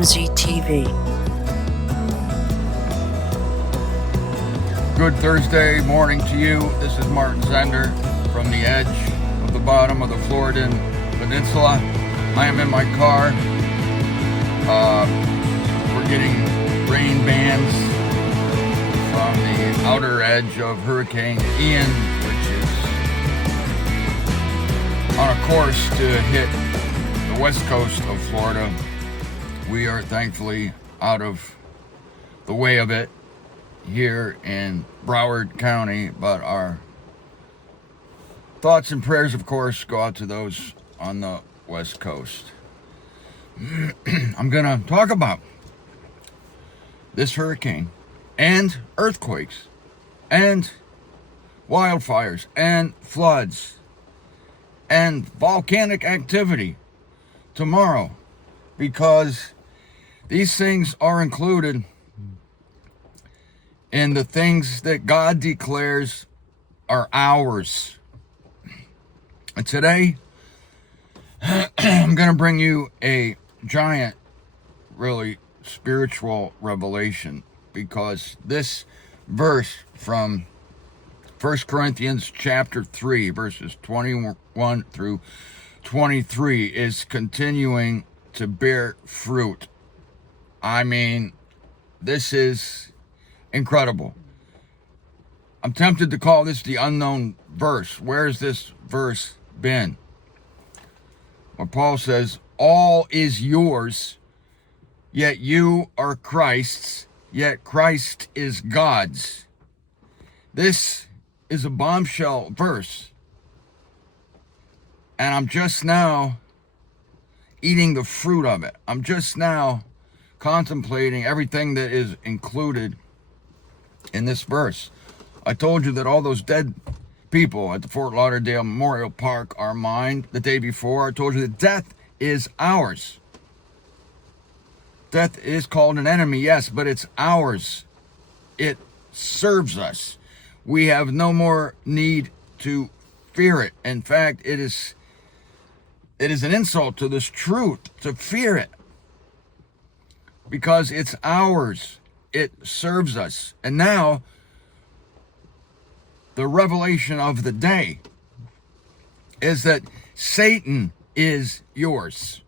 MZTV. Good Thursday morning to you. This is Martin Zender from the edge of the bottom of the Floridan Peninsula. I am in my car. We're getting rain bands from the outer edge of Hurricane Ian, which is on a course to hit the west coast of Florida. We are thankfully out of the way of it here in Broward County, but our thoughts and prayers, of course, go out to those on the west coast. I'm going to talk about this hurricane and earthquakes and wildfires and floods and volcanic activity tomorrow, because these things are included in the things that God declares are ours. And today, I'm going to bring you a giant, really spiritual revelation, because this verse from 1 Corinthians chapter 3, verses 21 through 23 is continuing to bear fruit. I mean, this is incredible. I'm tempted to call this the unknown verse. Where's this verse been? Well, Paul says, all is yours, yet you are Christ's, yet Christ is God's. This is a bombshell verse. And I'm just now eating the fruit of it. I'm just now contemplating everything that is included in this verse. I told you that all those dead people at the Fort Lauderdale Memorial Park are mine the day before. I told you that death is ours. Death is called an enemy, yes, but it's ours. It serves us. We have no more need to fear it. In fact, it is an insult to this truth to fear it, because it's ours. It serves us. And now, the revelation of the day is that Satan is yours.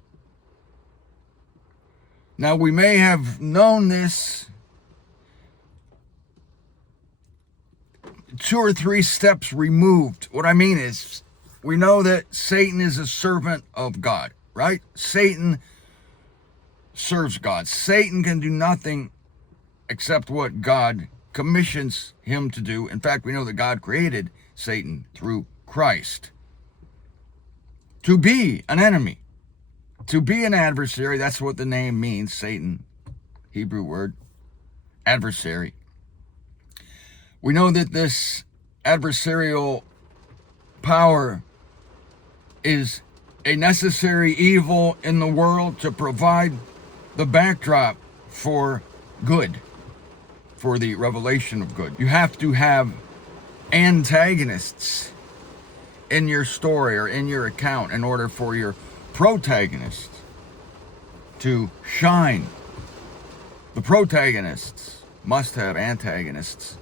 Now, we may have known this 2 or 3 steps removed. What I mean is, we know that Satan is a servant of God, right? Satan serves God. Satan can do nothing except what God commissions him to do. In fact, we know that God created Satan through Christ to be an enemy, to be an adversary. That's what the name means, Satan, Hebrew word, adversary. We know that this adversarial power is a necessary evil in the world to provide the backdrop for good, for the revelation of good. You have to have antagonists in your story or in your account in order for your protagonist to shine. The protagonists must have antagonists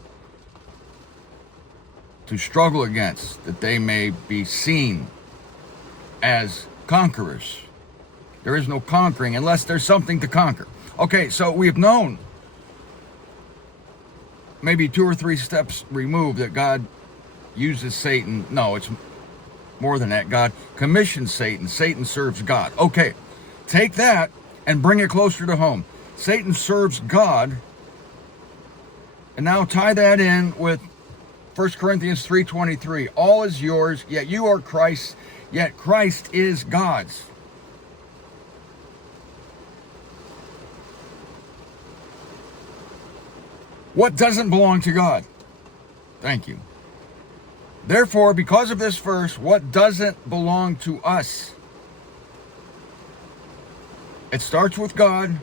to struggle against, that they may be seen as conquerors. There is no conquering unless there's something to conquer. Okay, so we've known maybe 2 or 3 steps removed that God uses Satan. No, it's more than that. God commissions Satan. Satan serves God. Okay, take that and bring it closer to home. Satan serves God. And now tie that in with 1 Corinthians 3:23. All is yours, yet you are Christ's, yet Christ is God's. What doesn't belong to God? Thank you. Therefore, because of this verse, what doesn't belong to us? It starts with God,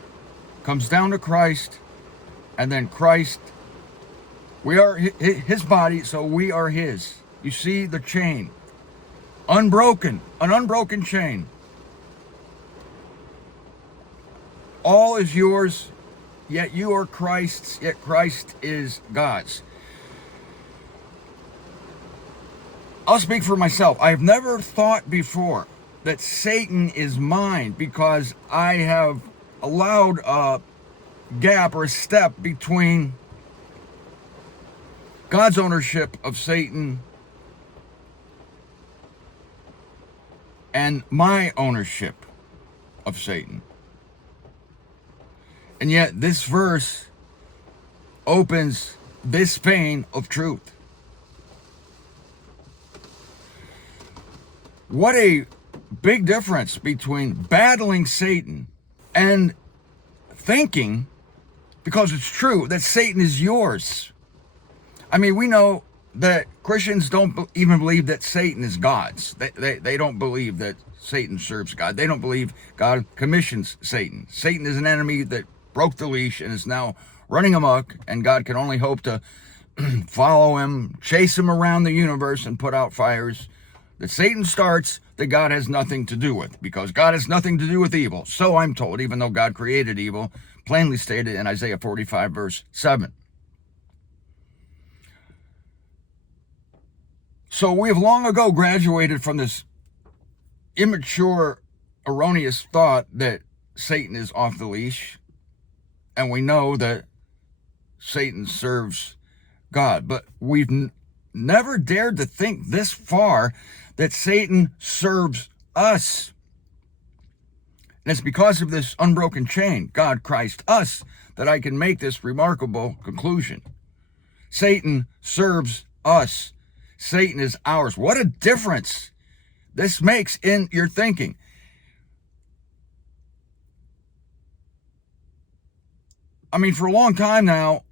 comes down to Christ, and then Christ. We are his body, so we are his. You see the chain. Unbroken, an unbroken chain. All is yours, yet you are Christ's, yet Christ is God's. I'll speak for myself. I've never thought before that Satan is mine because I have allowed a gap or a step between God's ownership of Satan and my ownership of Satan. And yet this verse opens this vein of truth. What a big difference between battling Satan and thinking, because it's true, that Satan is yours. I mean, we know that Christians don't even believe that Satan is God's. They don't believe that Satan serves God. They don't believe God commissions Satan. Satan is an enemy that broke the leash and is now running amok, and God can only hope to follow him, chase him around the universe, and put out fires that Satan starts that God has nothing to do with, because God has nothing to do with evil. So I'm told, even though God created evil, plainly stated in Isaiah 45, verse 7. So we have long ago graduated from this immature, erroneous thought that Satan is off the leash, and we know that Satan serves God. But we've never dared to think this far that Satan serves us. And it's because of this unbroken chain, God, Christ, us, that I can make this remarkable conclusion. Satan serves us. Satan is ours. What a difference this makes in your thinking. I mean, for a long time now,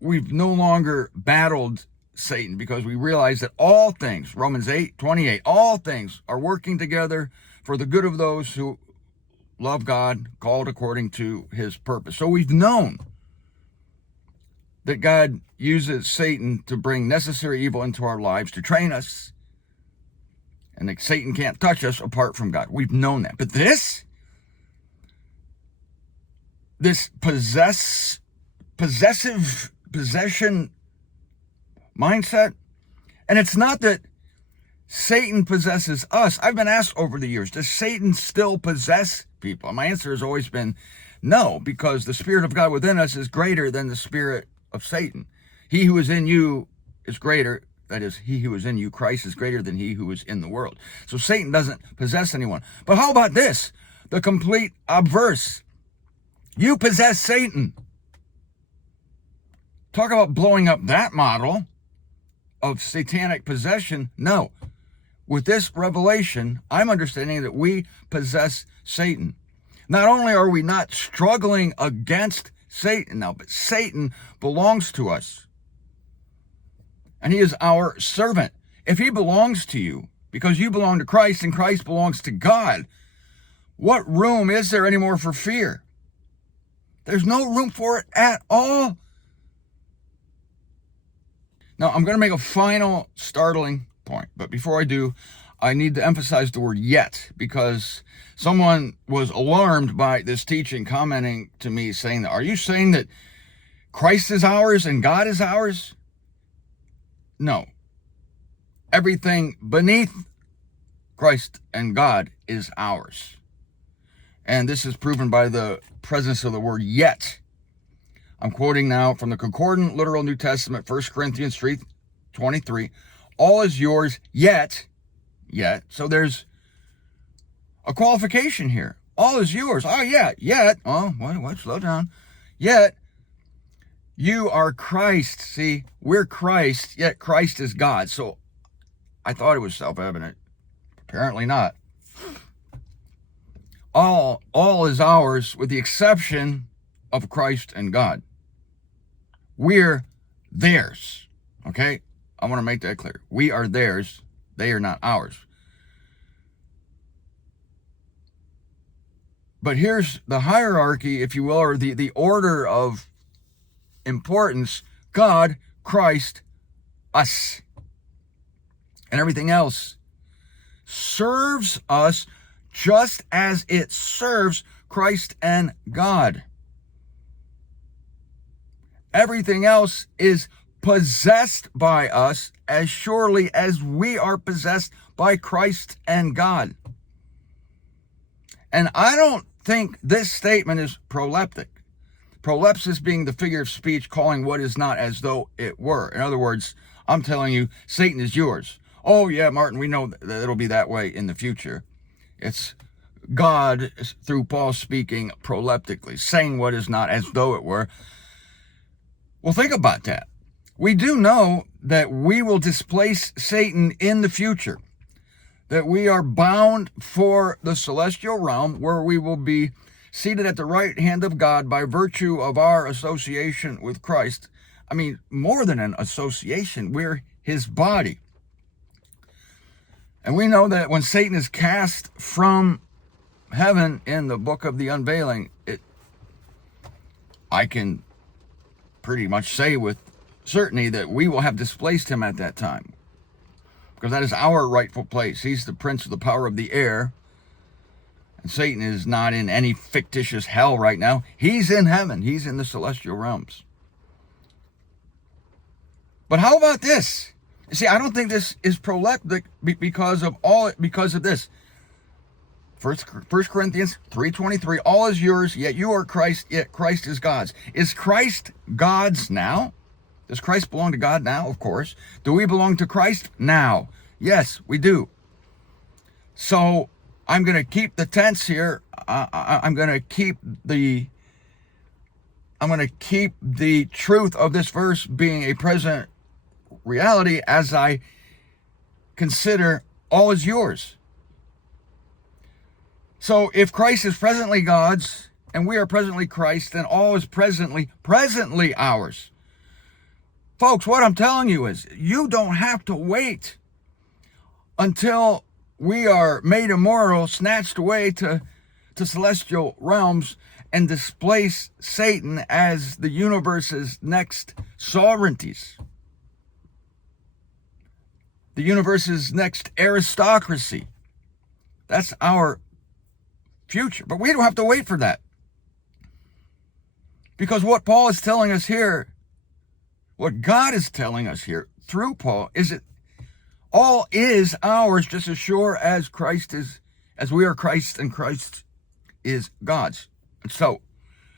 we've no longer battled Satan because we realize that all things, Romans 8:28, all things are working together for the good of those who love God, called according to his purpose. So we've known that God uses Satan to bring necessary evil into our lives to train us, and that Satan can't touch us apart from God. We've known that. But this possession mindset, and it's not that Satan possesses us. I've been asked over the years, does Satan still possess people? And my answer has always been no, because the Spirit of God within us is greater than the spirit of Satan. He who is in you is greater. That is, he who is in you, Christ, is greater than he who is in the world. So Satan doesn't possess anyone. But how about this? The complete obverse. You possess Satan. Talk about blowing up that model of satanic possession. No. With this revelation, I'm understanding that we possess Satan. Not only are we not struggling against Satan now, but Satan belongs to us. And he is our servant. If he belongs to you, because you belong to Christ and Christ belongs to God, what room is there anymore for fear? There's no room for it at all. Now, I'm going to make a final startling point, but before I do, I need to emphasize the word yet, because someone was alarmed by this teaching, commenting to me saying, are you saying that Christ is ours and God is ours? No. Everything beneath Christ and God is ours. And this is proven by the presence of the word yet. I'm quoting now from the Concordant Literal New Testament, 1 Corinthians 3:23. All is yours, yet. So there's a qualification here. All is yours. Oh, yeah, yet. Oh, what? Slow down. Yet, you are Christ. See, we're Christ, yet Christ is God. So I thought it was self-evident. Apparently not. All is ours with the exception of Christ and God. We're theirs. Okay? I want to make that clear. We are theirs. They are not ours. But here's the hierarchy, if you will, or the order of importance. God, Christ, us. And everything else serves us just as it serves Christ and God. Everything else is possessed by us as surely as we are possessed by Christ and God. And I don't think this statement is proleptic. Prolepsis being the figure of speech calling what is not as though it were. In other words, I'm telling you, Satan is yours. Oh yeah, Martin, we know that it'll be that way in the future. It's God, through Paul, speaking proleptically, saying what is not as though it were. Well, think about that. We do know that we will displace Satan in the future, that we are bound for the celestial realm where we will be seated at the right hand of God by virtue of our association with Christ. I mean, more than an association, we're his body. And we know that when Satan is cast from heaven in the book of the unveiling, I can pretty much say with certainty that we will have displaced him at that time, because that is our rightful place. He's the prince of the power of the air, and Satan is not in any fictitious hell right now. He's in heaven. He's in the celestial realms. But how about this? You see, I don't think this is proleptic because of this. First Corinthians 3:23, all is yours, yet you are Christ, yet Christ is God's. Is Christ God's now? Does Christ belong to God now? Of course. Do we belong to Christ now? Yes, we do. So I'm going to keep the tense here. I'm going to keep the truth of this verse being a present reality as I consider all is yours. So if Christ is presently God's and we are presently Christ, then all is presently ours. Folks, what I'm telling you is you don't have to wait until we are made immortal, snatched away to celestial realms, and displace Satan as the universe's next sovereignties, the universe's next aristocracy. That's our future. But we don't have to wait for that. Because what Paul is telling us here, what God is telling us here through Paul, is that all is ours just as sure as Christ is, as we are Christ and Christ is God's. And so,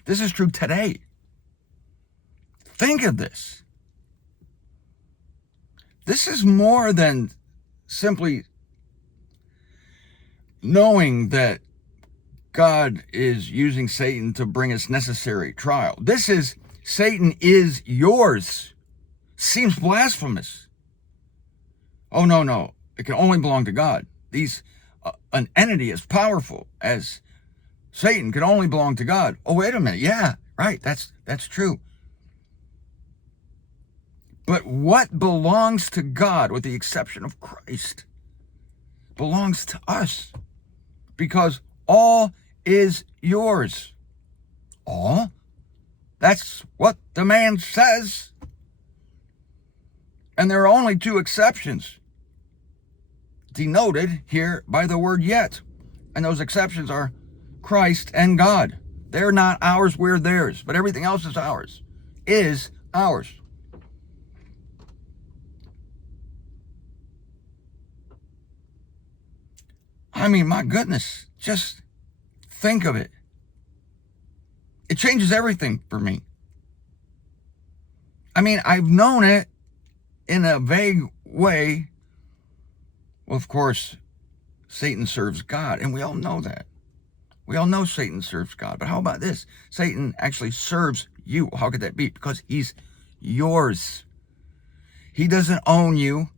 this is true today. Think of this. This is more than simply knowing that God is using Satan to bring us necessary trial. This is, Satan is yours. Seems blasphemous. Oh, no. It can only belong to God. An entity as powerful as Satan can only belong to God. Oh, wait a minute. Yeah, right. That's true. But what belongs to God, with the exception of Christ, belongs to us. Because all is yours. All? That's what the man says. And there are only two exceptions, denoted here by the word yet. And those exceptions are Christ and God. They're not ours, we're theirs. But everything else is ours. I mean, my goodness, just think of it. It changes everything for me. I mean, I've known it in a vague way. Well, of course, Satan serves God, and we all know that. We all know Satan serves God. But how about this? Satan actually serves you. How could that be? Because he's yours. He doesn't own you.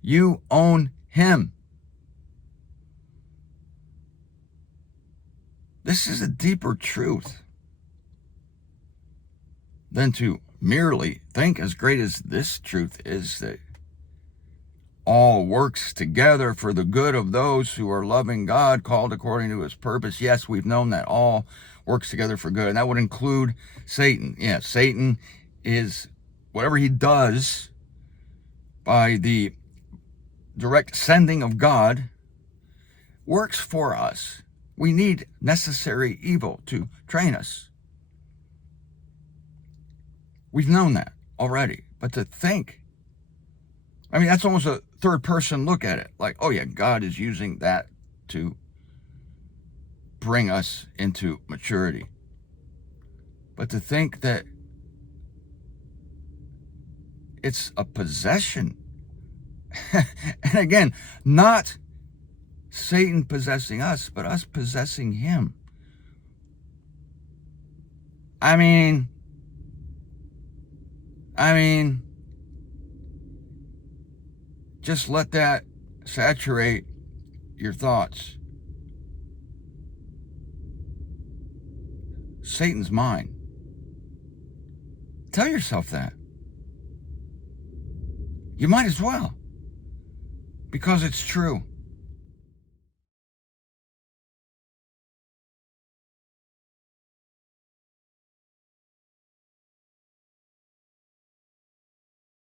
You own him. This is a deeper truth than to merely think, as great as this truth is, that all works together for the good of those who are loving God, called according to his purpose. Yes, we've known that all works together for good. And that would include Satan. Yeah, Satan is, whatever he does by the direct sending of God, works for us. We need necessary evil to train us. We've known that already. But to think, I mean, that's almost a third person look at it. Like, oh yeah, God is using that to bring us into maturity. But to think that it's a possession. And again, not Satan possessing us, but us possessing him. I mean, just let that saturate your thoughts. Satan's mine. Tell yourself that. You might as well, because it's true.